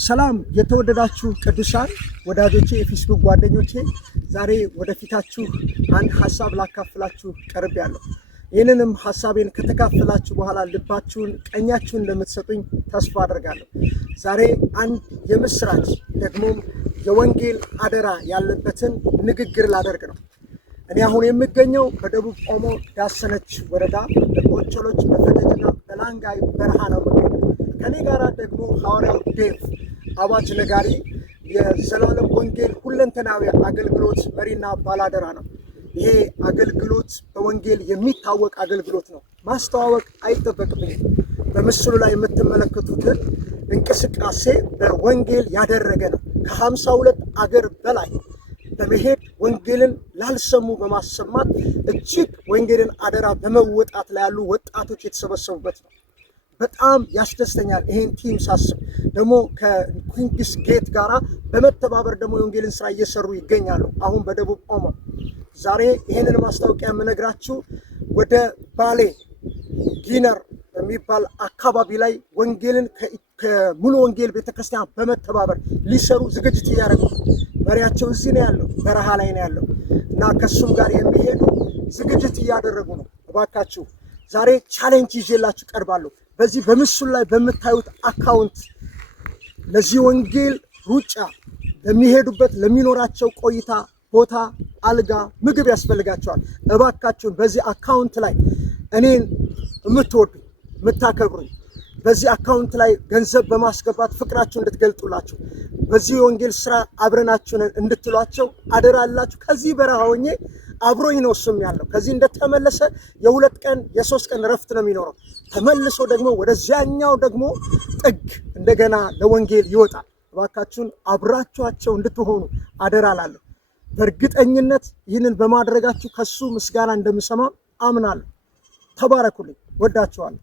ሰላም የተወደዳችሁ ቅዱሳን ወዳጆቼ የፌስቡክ ጓደኞቼ ዛሬ ወደፊታችሁ አንድ ሐሳብ ላካፍላችሁ ቀርቤያለሁ። ይህንንም ሐሳቤን ከተካፈላችሁ በኋላ ልባችሁን ቀኛችሁን እንደምትሰጡኝ ተስፋ አደርጋለሁ። ዛሬ አንድ የምስራች ደግሞ የወንጌል አደራ ያለበትን ንግግር ላደርግ ነው። እኔ አሁን የምገኘው በደቡብ ኦሞ ዳሰነች ወረዳ በቆንጨሎች በፈተጅና በላንጋይ በረሃ ነው የምገኘው። ከኔ ጋራ ደግሞ ሐዋርያው ዴቭ አዋጅ ነጋሪ የዘላለም ወንጌል ሁለንተናዊ አገልግሎት መሪና ባላደራ ነው። ይሄ አገልግሎት በወንጌል የሚታወቅ አገልግሎት ነው። ማስተዋወቅ አይጠበቅብኝም። በምስሉ ላይ የምትመለከቱትን እንቅስቃሴ በወንጌል ያደረገ ነው። ከ52 አገር በላይ በመሄድ ወንጌልን ላልሰሙ በማሰማት እጅግ ወንጌልን አደራ በመወጣት ላይ ያሉ ወጣቶች የተሰበሰቡበት ነው። በጣም ያስደስተኛል። ይሄን ቲም ሳስብ ደግሞ ከኩንግስ ጌት ጋራ በመተባበር ደግሞ የወንጌልን ስራ እየሰሩ ይገኛሉ። አሁን በደቡብ ኦሞ ዛሬ ይሄንን ማስታወቂያ የምነግራችሁ ወደ ባሌ ጊነር በሚባል አካባቢ ላይ ወንጌልን ከሙሉ ወንጌል ቤተክርስቲያን በመተባበር ሊሰሩ ዝግጅት እያደረጉ መሪያቸው እዚህ ነው ያለው፣ በረሃ ላይ ነው ያለው እና ከሱም ጋር የሚሄዱ ዝግጅት እያደረጉ ነው። እባካችሁ ዛሬ ቻሌንጅ ይዤላችሁ ቀርባለሁ። በዚህ በምስሉ ላይ በምታዩት አካውንት ለዚህ ወንጌል ሩጫ ለሚሄዱበት ለሚኖራቸው ቆይታ ቦታ፣ አልጋ፣ ምግብ ያስፈልጋቸዋል። እባካችሁን በዚህ አካውንት ላይ እኔን የምትወዱ የምታከብሩኝ በዚህ አካውንት ላይ ገንዘብ በማስገባት ፍቅራችሁ እንድትገልጡላችሁ በዚህ የወንጌል ስራ አብረናችሁን እንድትሏቸው አደራላችሁ። ከዚህ በረሃ ሆኜ አብሮኝ ነው እሱም ያለው። ከዚህ እንደተመለሰ የ2 ቀን የ3 ቀን ረፍት ነው የሚኖረው። ተመልሶ ደግሞ ወደዚያኛው ደግሞ ጥግ እንደገና ለወንጌል ይወጣል። እባካችሁን አብራችኋቸው እንድትሆኑ አደራላለሁ። በእርግጠኝነት ይህንን በማድረጋችሁ ከሱ ምስጋና እንደምሰማ አምናለሁ። ተባረኩልኝ። ወዳችኋለሁ።